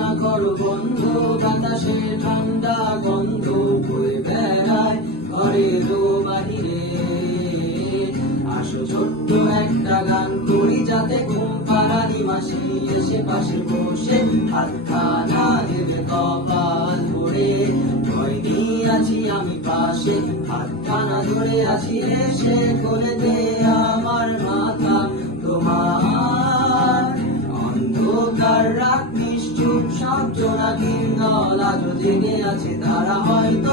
না করো বন্ধু, বাতাসে ঠান্ডা গন্ধ বয়ে বেড়ায় ঘরেরও বাহিরে। আসো ছোট্ট একটা গান করি, যাতে ঘুম পাড়ানি মাসি এসে পাশে বসে হাতখানা দেবে কপাল ভরে। ভয় নিয়ে আছি আমি পাশে, হাতখানা ধরে আছি এসে করে দে আমার মাথা তোমার। অন্ধকার রাত নিশ্চুপ, সব জোনাকির দল আজও জেগে আছে, তারা হয়তো